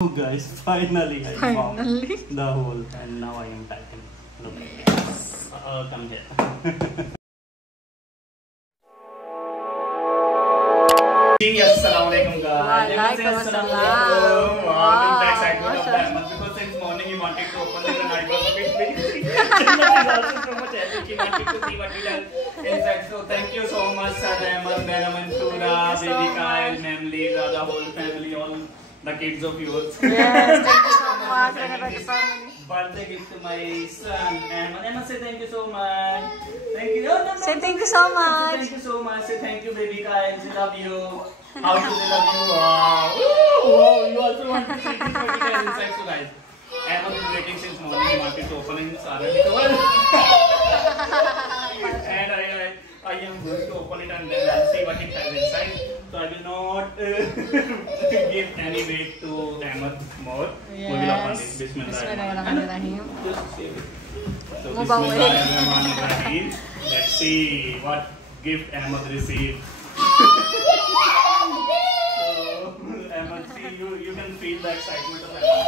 Oh guys, finally I found the hole and now I am packing. Look at this. Come here. Assalamualaikum guys. Welcome back side of the Ahmed because since morning he wanted to open it and I was a bit busy. Also so much happy he wanted to see what we done inside. So thank you so much Sir Raymond Buenaventura, baby Kyle, family, the whole family, all the kids of yours. Yes, thank you so much. Buenaventura Family. Birthday gift to my son. And I must say thank you so much. Thank you. No, Say thank you so much. Thank you so much. Say thank you, baby guys. We love you. How do we love you? Wow. Wow. You also want to see this baby guys inside, so guys. Emma is waiting since morning. He wanted to open in Sarah. And I am going to open it and then I'll see what it has inside. So I will not give any weight to Ahmed more. Yes. We will open it. Bismillahirrahmanirrahim. Just save it. So Bismillahirrahmanirrahim. Let's see what gift Ahmed received. So Ahmed, see you can feel the excitement of Ahmed.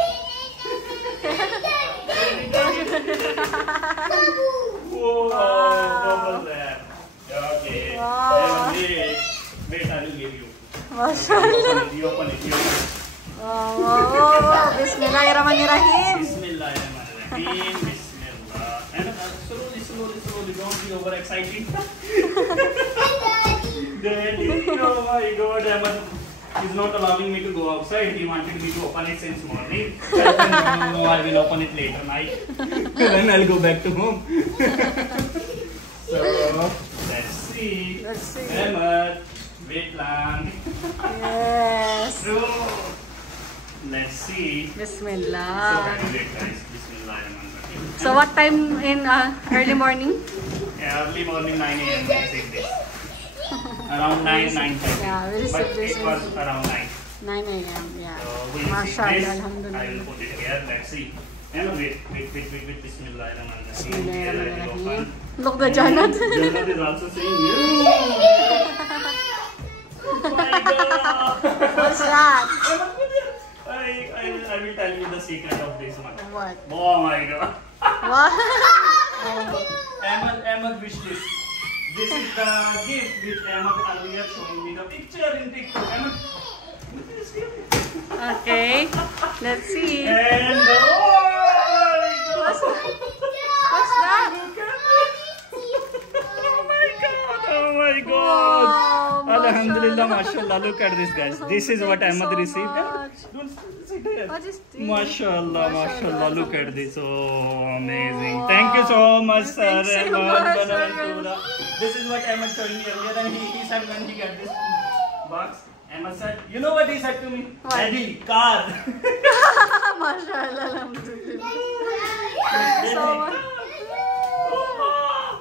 Whoa, what was that? Okay. Wow. Wait, I will give you. Mashallah. You open it. You open it. Wow. Bismillahirrahmanirrahim. Bismillahirrahmanirrahim. Bismillah. And slowly. Don't be overexcited. Daddy. Oh my God, Ahmed is not allowing me to go outside. He wanted me to open it since morning. No, I will open it later night. Then I'll go back to home. So, let's see. Ahmed, wait lang. Yes. So, let's see. Bismillah. So, wait guys. Bismillahirrahmanirrahim. So what time in early morning? Yeah, early morning 9 a.m. I received this. Around 9:30. Yeah, we received But this it was around 9. 9 a.m. Yeah. So we received Mashallah, this. alhamdulillah. I will put it here. Let's see. And wait. Bismillahirrahmanirrahim. Here I will open. Look the Janat. Janat is also saying yeah. Oh my God. What's that? I will tell you the secret of this one. What? Oh my God. What? Ahmed wished this. This is the gift which Ahmed earlier showing me the picture in TikTok. Ahmed, look at this gift. Okay. Let's see. And oh What's that? Look at this. Oh my God. Wow, Alhamdulillah, mashallah. mashallah. Look at this, guys. This is what Thank you Ahmed so received. much. Don't sit here. What is this? Mashallah, mashallah. Look at this. Oh, amazing. Wow. Thank you so much, Sir Thanks so Raymond much, Sir Buenaventura. This is what Ahmed showed me earlier. And he said when he got this box, Ahmed said, you know what he said to me? What? Daddy, car. Mashallah, alhamdulillah. Thank you so much.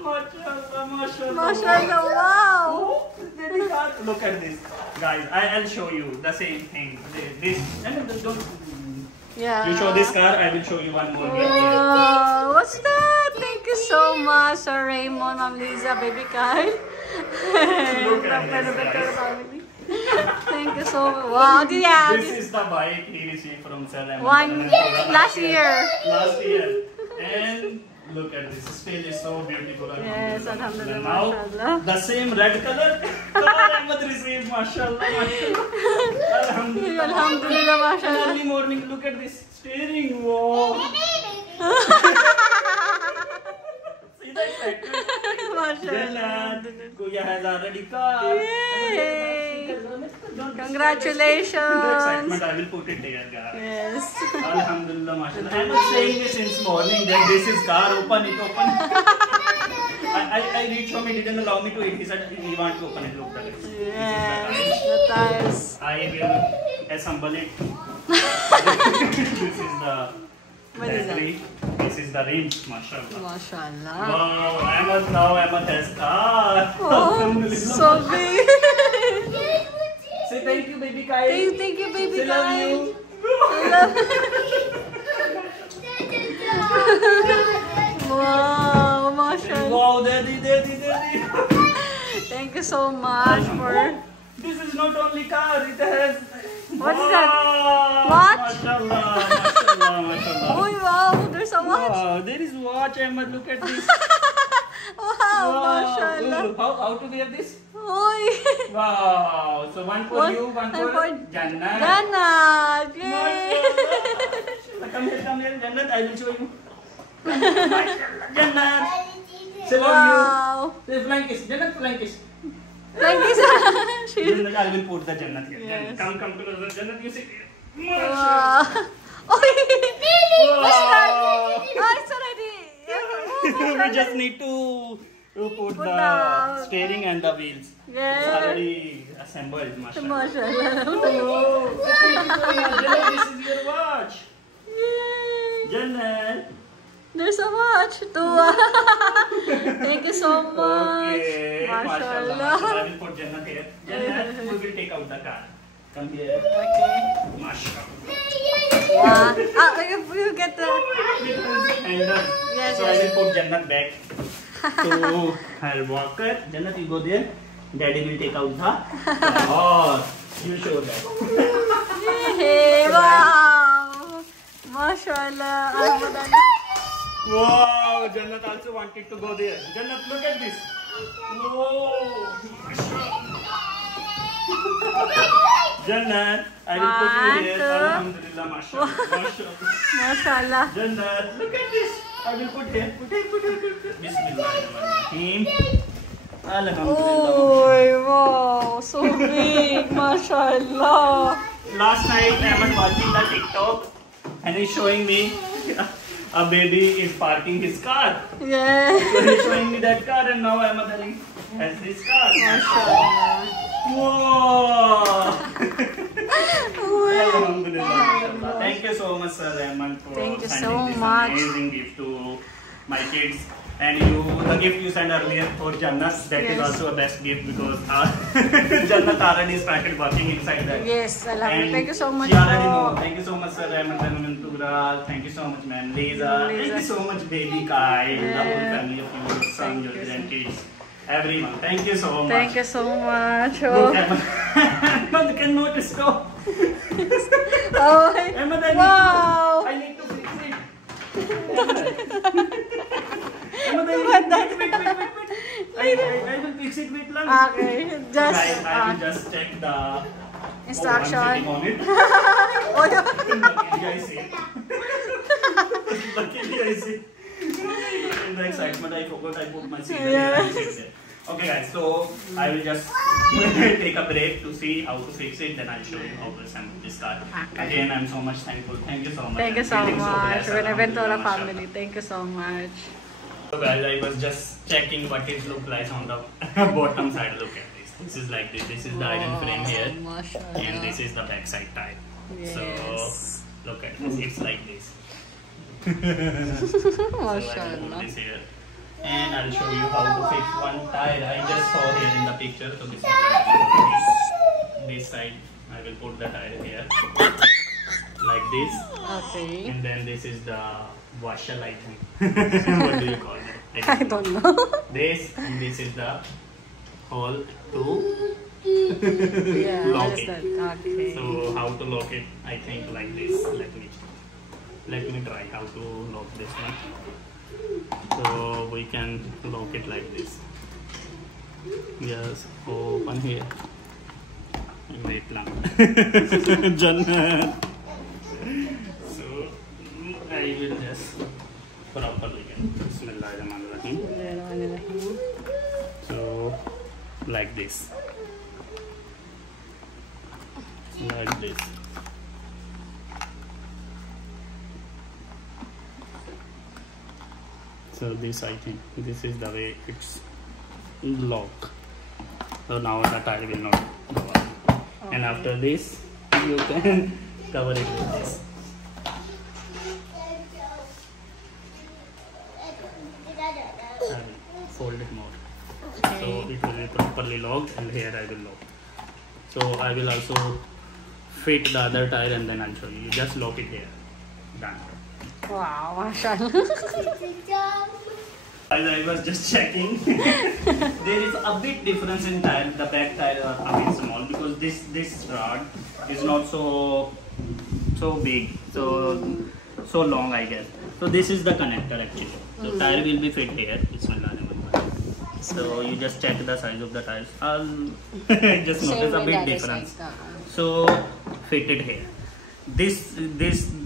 Mashallah. Mashallah, wow. Oh, daddy car. Look at this. Guys, I'll show you the same thing. This. Don't. Yeah. You show this car, I will show you one more gift here. Wow, what's that? Thank you so much, Sir Raymond, Ma'am Liza, Baby Kyle. Look at this, guys. Family. Thank you so much. Wow, yeah. This is the bike he received from Sir Raymond. Last year. Last year. And look at this. Still is so beautiful. Yes, alhamdulillah, Now, mashallah. the same red color Ahmed received. Mashallah. Alhamdulillah. Alhamdulillah, mashallah. Early morning, look at this steering. Wow. See that factor? Mashallah. Kuya has already car. Yay. Don't Congratulations. The excitement, I will put it there, guys. Yes. Alhamdulillah, mashallah. I'm not saying this since morning that this is car, open it. I reached home, he didn't allow me to eat. He said he want to open it. Look at it. Yes, the tires. I will assemble it. This is the battery. This is the rim, mashallah. Mashallah. Wow, Ahmed has car. Oh, so big. Say thank you, baby Kyle. Thank you, Baby Say love Kyle. you. Wow, mashallah. Wow, daddy. Thank you so much for... This is not only car, it has What is that? What? Mashallah, mashallah, mashallah. Oh wow, there's a watch. Wow, there is watch, Ahmed. Look at this. Wow, mashallah. Ooh, how to wear this? Oi. Wow. So one for you, one for Jannat. Jannat. Yay. Mashallah. Come here, Jannat. I will show you. Jannat. Say love you. Say flying kiss. Jannat, flying kiss. Like this. Jannat, I will put the Jannat here. Yes. Come closer. Jannat, you sit here. Wow. Oh, what's that? Oh, it's already. We just need to put the steering and the wheels. Yeah. It's already assembled, mashallah. Mashallah. Oh, Jannat, this is your watch. Yay. Jannat. There's a watch too. Thank you so much. Okay, mashallah. I Mashallah. will put Jannat here. Jannat, we will take out the car. Come here. Okay. Mashallah. Wow. You get the. And so Yes. I will put Jannat back to her walker. Jannat, you go there. Daddy will take out the car. You show that. Hey, wow. Mashallah. Wow, Jannat also wanted to go there. Jannat, look at this. Whoa, mashallah. Jannat, I will put you here. Alhamdulillah, mashallah. Mashallah. Mashallah. Jannat, look at this. I will put here. Put here. Bismillahirrahmanirrahim. Alhamdulillah. Oh, wow. So big. Mashallah. Last night I was watching the TikTok and he's showing me a baby is parking his car. Yeah. So he's showing me that car and now Ahmed Ali has this car. Mashallah. Whoa! Alhamdulillah. Thank you so much, Sir Raymond, for Thank you so sending this much. amazing gift to my kids. And the gift you sent earlier for Jannat, that is Yes. also a best gift because Jannat already started working inside that. Yes, I love it. Thank you so much. She already know. Thank you so much, Sir Raymond Buenaventura. Thank you so much, ma'am. Lisa. Thank you so much, baby Kai. The whole family of your son, Thank your you. grandkids. Everyone. Thank you so much. Thank you so much. Look, Oh, Ahmed cannot stop. oh Ahmed, wow. I need to fix it. I will fix it with lunch. Okay, Guys, I will just check the instruction. on it. Oh, yeah. Luckily I see. Luckily I see. In the excitement I forgot I put my seat there. Okay guys, so I will just take a break to see how to fix it, then I'll show you how to assemble this car. Again, I'm so much thankful. Thank you so much. Thank you so I'm feeling much. blessed. Buenaventura Alhamdulillah, family. Thank you so much. So guys, I was just checking what it looks like on the bottom side. Look at this. This is like this. This is the iron frame here, and this is the back side tire. Yes. So look at this. It's like this. So I will put this here, and I'll show you how to fix one tire. I just saw here in the picture. So this is this side. I will put the tire here, like this. Okay. And then this is the washer, I think. What do you call it? I don't know. This and this is the hole to Yeah, lock what is it. that? Okay. So how to lock it? I think like this. Let me try how to lock this one. So we can lock it like this. Just open here. Wait lang. Jannat. So I will just properly get Bismillahirrahmanirrahim. So like this. Like this. So this, I think this is the way it's locked. So now the tire will not go up. Okay. And after this you can cover it with this. I will fold it more. Okay. So it will be properly locked, and here I will lock. So I will also fit the other tire and then I'll show you. You just lock it here. Done. Wow, mashallah. As I was just checking, there is a bit difference in tire. The back tire are a bit small because this rod is not so big, so long, I guess. So this is the connector actually. So tire will be fit here. So you just check the size of the tires. I'll just notice a bit difference. So fit it here. This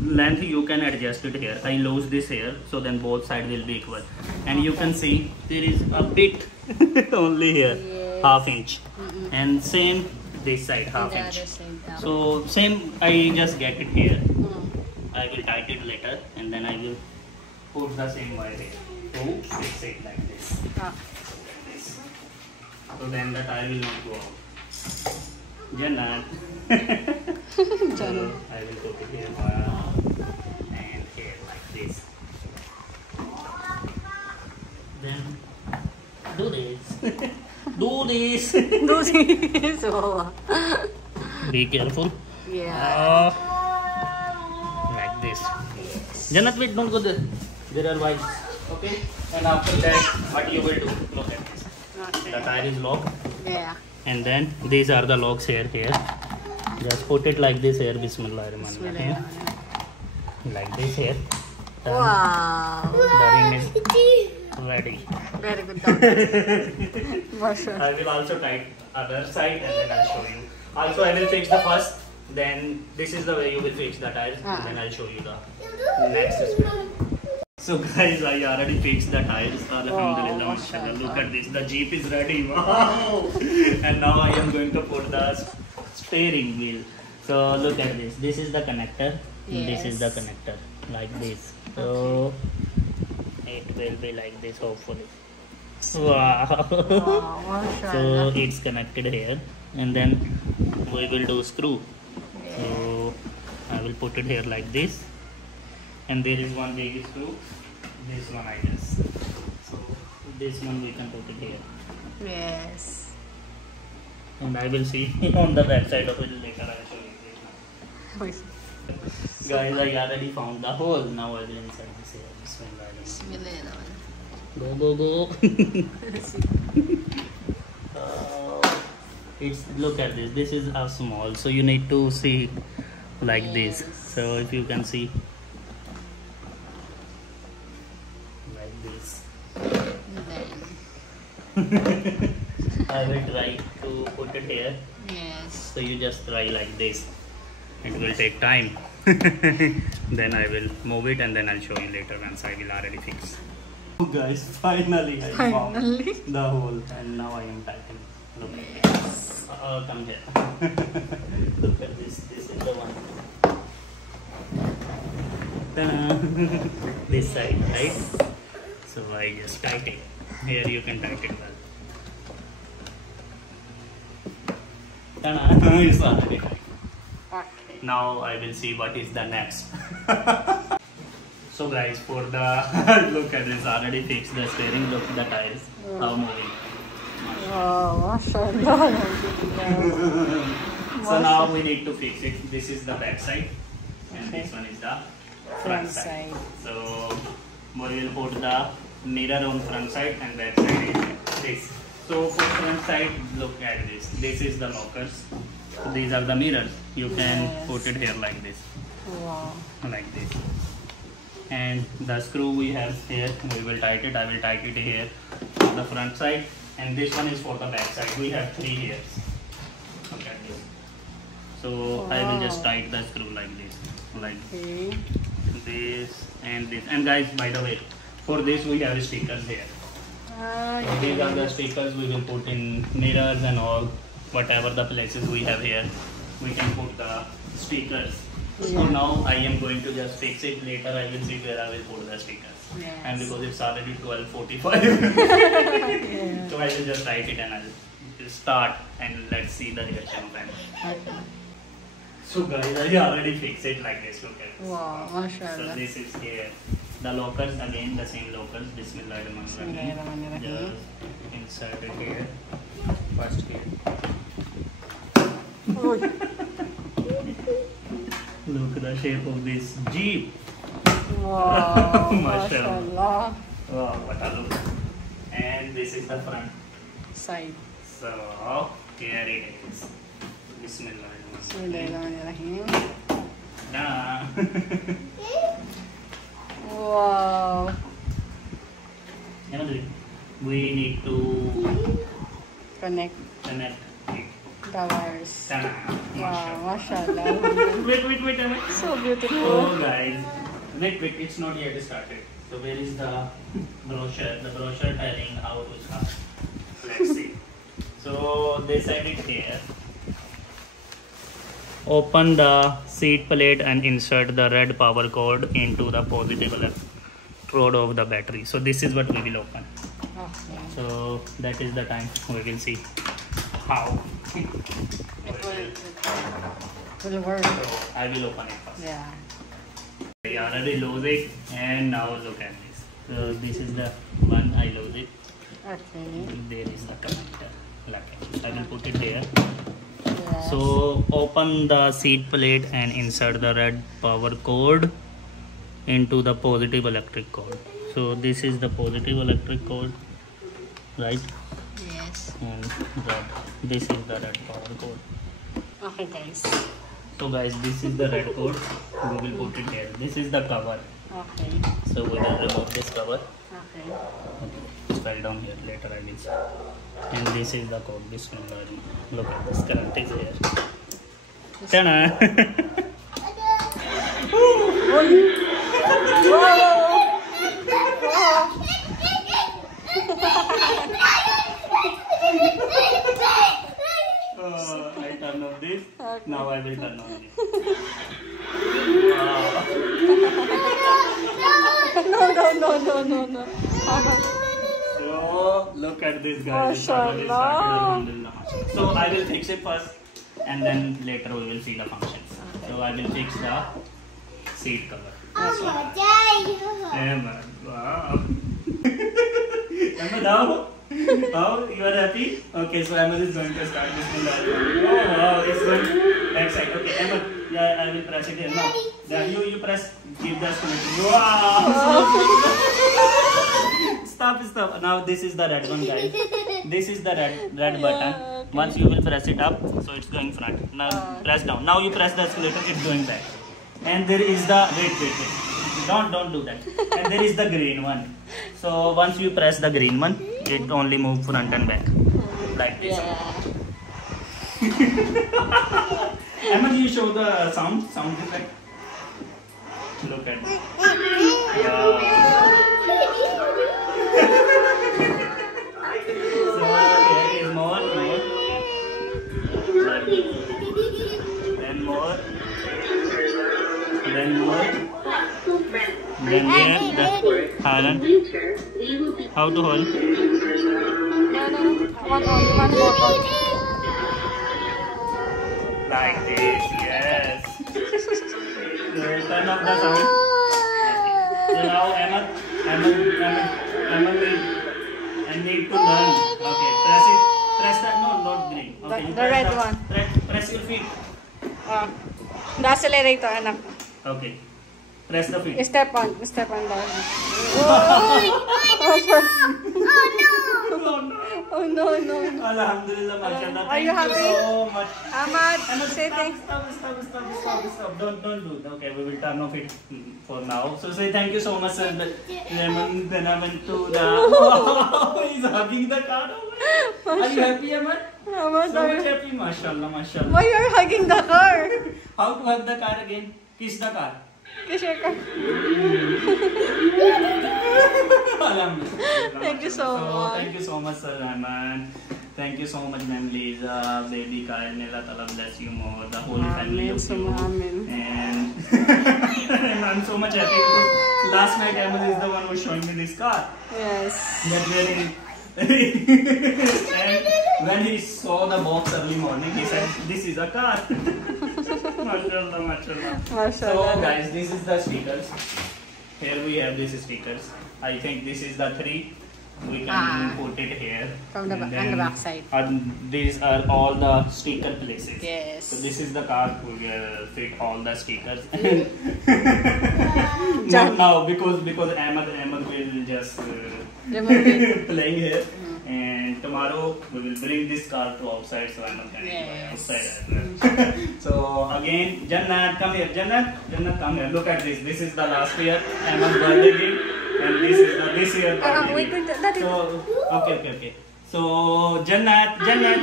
length you can adjust it here. I lose this here, so then both sides will be equal. And you can see there is a bit only here, half inch, and same this side half inch. So same, I just get it here. I will tighten it later, and then I will put the same wire here to fix it like this. So then the tire will not go out. Janet. So I will put it here and here like this. Then do this. Do this. Do this. Oh. Be careful. Yeah. Like this. Janet, wait, don't go there. There are wires. Okay. And after that, what you will do? Look at this. Okay. The tire is locked. Yeah. And then these are the locks here. Just put it like this here. Bismillahirrahmanirrahim. Like this here. Done. Wow. The ring is ready. Very good dog. I will also tighten other side and then I'll show you. Also I will fix the first. Then this is the way you will fix the tires. And then I'll show you the next step. So guys, I already fixed the tires. Alhamdulillah, mashallah. Look at this. The Jeep is ready. Wow! And now I am going to put the steering wheel. So look at this. This is the connector. This is the connector. Like this. So it will be like this hopefully. Wow! So it's connected here. And then we will do screw. So I will put it here like this. And there is one big screw, this one I guess. So this one we can put it here. Yes. And I will see on the back side of it later. I will show you. Guys, I already found the hole. Now I will insert this here. Go. Look at this. This is a small, so you need to see like this. So if you can see. I will try to put it here. Yes. So you just try like this. It will take time. Then I will move it and then I'll show you later once I will already fix. Oh guys, finally I found the hole and now I am tightening. Look at this. Come here. Look at this. This is the one. Ta-da! This side, right? So I just tighten. Here you can tighten well. Ta-da! It's already tight. Okay. Now I will see what is the next. So guys, for the look at this, already fixed the steering. Look the tires, how moving. Oh, mashallah. So now we need to fix it. This is the back side, and this one is the front side. So we will put the mirror on front side and back side is this. So for front side, look at this. This is the lockers. So these are the mirrors. You can put it here like this. Wow. Like this. And the screw we have here, we will tighten it. I will tighten it here on the front side, and this one is for the back side. We have 3 here. Look at this. So I will just tighten the screw like this, like this and this. And guys, by the way, for this we have stickers here. These are the stickers we will put in mirrors and all, whatever the places we have here. We can put the stickers. So now I am going to just fix it. Later I will see where I will put the stickers. Yes. And because it's already 12:45, so I will just write it and I'll start and let's see the reaction of them. Okay. So guys, I already fixed it like this. Look at this. Wow, mashallah. So this is here. The lockers, again the same lockers. Bismillahirrahmanirrahim. Just insert it here. First here. Look at the shape of this Jeep. Wow, Mashallah. Wow, what a look. And this is the front. Side. So here it is. Bismillah. Bismillahirrahmanirrahim. Nah. Wow. We need to Connect connect it. the wires. Ta-da. Wow, mashallah. Wait, Emma. So beautiful. Oh guys, wait, it's not yet started. So where is the brochure? The brochure telling how to start. Let's see. So they said it here. Open the seat plate and insert the red power cord into the positive electrode of the battery. So this is what we will open. Okay. So that is the time we will see how. It will work. So I will open it first. Yeah. I already lose it, and now look at this. So this is the one I lose it. Okay. There is the connector. I will put it there. Yes. So open the seat plate and insert the red power cord into the positive electric cord. So this is the positive electric cord, right? Yes. And red. This is the red power cord. Okay, guys. So guys, this is the red cord. We will put it here. This is the cover. Okay. So we will remove this cover. Okay. It fell down here. Later I will see. And this is the cord. This one. Look at this. Current is here. Ta-da! I turn off this. Okay. Now I will turn on this. No. So look at this guy. This already Mashallah. started, alhamdulillah. So I will fix it first, and then later we will see the functions. So I will fix the seat cover. Emma, wow. Emma, now how you are happy? Okay, so Emma is going to start this one. Oh wow, it's going back side. Okay, Emma, yeah, I will press it here. No, then you press. Give the symmetry. Wow. Stop. Now this is the red one, guys. This is the red button. Okay. Once you will press it up, so it's going front. Now press down. Now you press the escalator, it's going back. And there is the wait. Don't do that. And there is the green one. So once you press the green one, it only moves front and back like this. Yeah. Emma, you show the sound effect. Look at it. Wow. So there is more. Then more. Then here the Harlan. How to hold? One more. Like this, yes. So turn off the sound. So now Emma will I need to learn. Okay, press it. Press that. No, not green. Okay, you The press red one. Press your feet. The accelerator, anak. Okay. Press the feet. Step on down. Oh no. Alhamdulillah, mashallah. Are you Thank happy? so much. Ahmad, Emma, say thank. Stop. Don't do it. Okay, we will turn off it for now. So say thank you so much, Sir Raymond Buenaventura. Wow, he's hugging the car. Are you happy, Ahmad? Ahmad, So much happy, mashallah. why you are hugging the car? How to hug the car again? Kiss the car. Kisha ka. Alhamdulillah. Thank you so much. Thank you so much, Sir Raymond. Thank you so much, Ma'am Liza, baby Kyle, Allah Ta'ala bless you more, the whole family of you. Amen. And I'm so much happy because last night Emma is the one who was showing me this car. Yes. That very and when he saw the box early morning, he said, "This is a car." Mashallah. So guys, this is the stickers. Here we have these stickers. I think this is the 3. We can put it here. From the, on the back side. These are all the sticker places. Yes. So this is the car. We will fit all the stickers. Not now because Ahmed will and just Remove it. playing here. And tomorrow we will bring this car to outside, so I'm not going to Yes. outside as well. So again, Jannat, come here. Jannat, come here. Look at this. This is the last year Emma's birthday gift, and this is the this year birthday wait, gift. that is... So okay. So Jannat, Jannat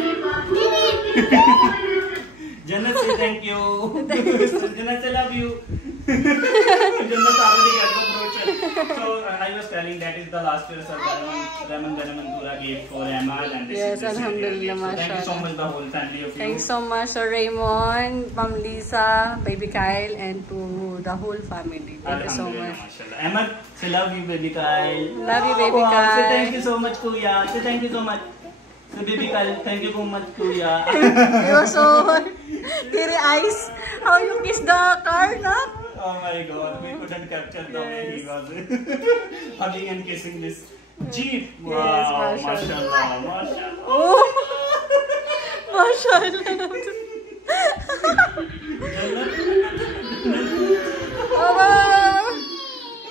say thank you. Jannat say love you. Jannat already got the brochure. So I was telling that is the last year Sir Raymond Buenaventura gift for Emma, and this Yes, is this alhamdulillah, so thank you so mashallah. much the whole family of you. Thanks so much, Sir Raymond, Ma'am Lisa, Baby Kyle, and to the whole family. Thank you so much. Mashallah. Emma, say love you, baby Kyle. Love you, Baby Wow, Kyle. say thank you so much, Kuya. Say thank you so much. Say baby Kyle, thank you so much, Kuya. You're so teary eyes. How you kiss the car, no? Oh my God, we couldn't capture the way he was hugging and kissing this Jeep. Wow, Yes, mashallah, mashallah. Oh, mashallah.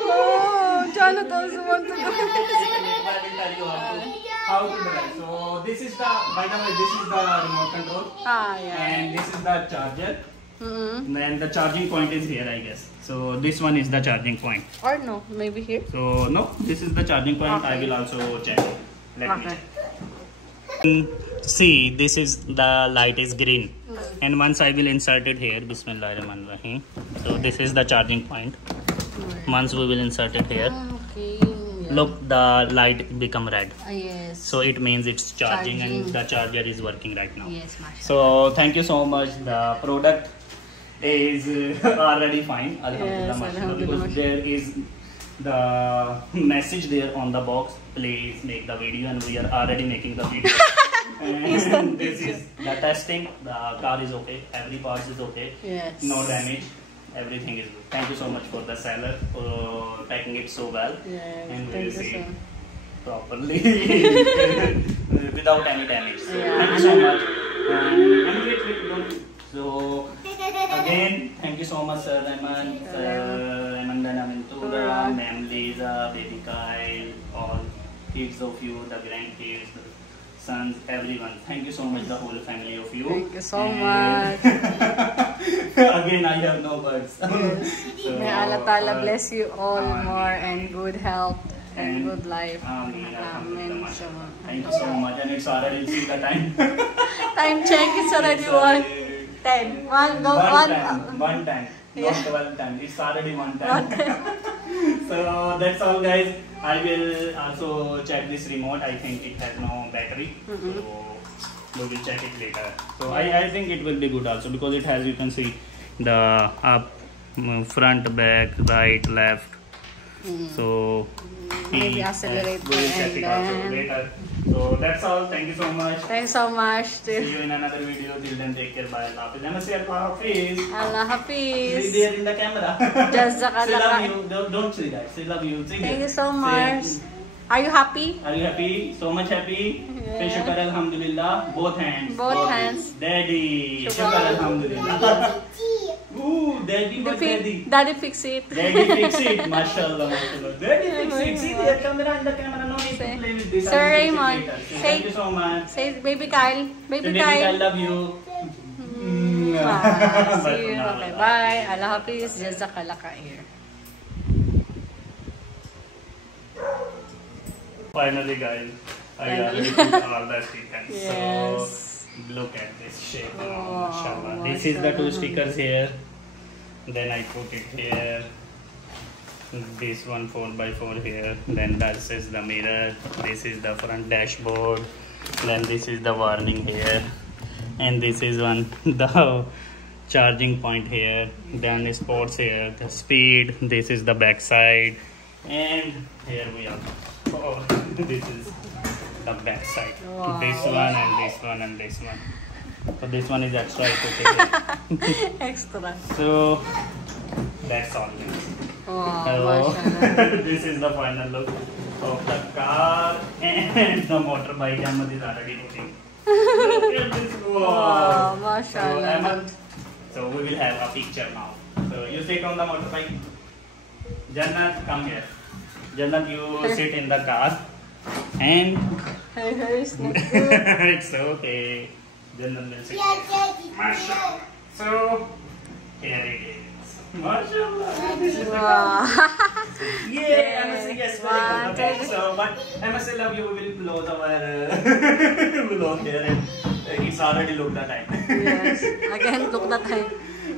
Oh, Janet also want to go. I will tell you how to drive. So this is the, by the way, this is the remote control, Ah, yeah. and this is the charger. Mm-hmm. Then the charging point is here, I guess. So this one is the charging point. Or no, maybe here. So no, this is the charging point. I Okay. will also check. Let me Okay. check. See, this is the light is green, and once I will insert it here. Bismillahirrahmanirrahim. So this is the charging point. Once we will insert it here, Okay. Yeah. look, the light become red. Yes. So it means it's charging, Charging. and the charger is working right now. Yes, mashallah. So thank you so much. The product is already fine. Alhamdulillah, Yes, mashallah, alhamdulillah, because there is the message there on the box. Please make the video, and we are already making the video. And this is the testing. The car is okay. Every part is okay. Yes. No damage. Everything is good. Thank you so much for the seller for packing it so well. Yes, And we thank will you see so it properly without any damage. So Yeah. thank you so much. And wait, don't. So again, thank you so much, Sir Raymond, Sir Raymond Buenaventura, Ma'am Lisa, Baby Kyle, all kids of you, the grandkids, the sons, everyone. Thank you so much, the whole family of you. Thank you so And much. again, I have no words. Yes. So, May Allah Ta'ala bless you all Ameen. more and good health and And good life. Ameen. Amen. So, Thank you so much, and it's already see the time. time check is already 1:10. One go One time, Yeah. not 12 time. It's already one One time. So that's all, guys. I will also check this remote. I think it has no battery, so we will check it later. So I think it will be good also, because it has, you can see the up, front, back, right, left. So Maybe we accelerate will check and it also then... later. So that's all. Thank you so much. Thanks so much. See you in another video. Till then, take care. Bye. Allah Hafiz. Let me say Allah Hafiz. Allah Be Hafiz. there in the camera. Say love Jazakallah. you. Don't say that. Say love you. Say Thank it. you so Say, much. Are you happy? are you happy? So much happy? Yeah. Say shukar alhamdulillah. Both hands. Both hands. Daddy. Shukar. Shukar alhamdulillah. Ooh, daddy, what daddy? Daddy fix it. Daddy fix it. Mashallah, mashallah. Daddy fix it. See the camera in the camera. No need to Say- play with this. Sir I'll fix it Raymond, later. say- Thank you so much. Say baby Kyle. Say, Baby baby, I Kyle. love you. See you. Okay, bye. Allah Hafiz. Jazakallah khair. Finally, guys, I Finally. already put all the stickers. Yes. So look at this shape. Oh, Mashallah. This is the two mashallah. stickers here. Then I put it here. This one 4x4 here. Then this is the mirror. This is the front dashboard. Then this is the warning here. And this is one the charging point here. Then the sports here. The speed. This is the back side. And here we are. Oh, this is the back side. Wow. This one and this one and this one. So this one is extra. I put it here. Extra. So that's all. Wow, So mashallah. this is the final look of the car, and the motorbike Ahmad is already looking. Look at this. Wow, So, mashallah. Ahmad, so we will have a picture now. So you sit on the motorbike. Jannat, come here. Jannat, you sit in the car. And It's not good. it's okay. Jannat will sit. Mashallah. So, here it is. Mashallah. This is the car. Wow. Yeah, I must say yes, very good. Okay, so, but I must say love you, we will close our vlog here and it's already looked the time. Yes. Again, look that time.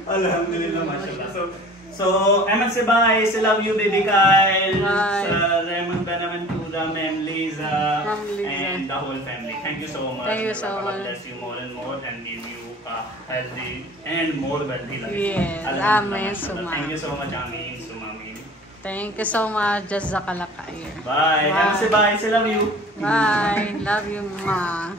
Alhamdulillah, mashallah. So I must say bye. Say love you, baby Kyle, Bye. Sir Raymond Buenaventura, Ma'am Lisa, Ma'am Lisa. and the whole family. Thank you so much. Thank you so Allah much. bless you more and more and give you a healthy and more wealthy life. Yes. Alhamdulillah, Amen, mashallah. Suma. Thank you so much. Ameen. Suma ameen. Thank you so much. Jazakallah khair. Bye. I must say bye. Say love you. Bye. Love you, Ma.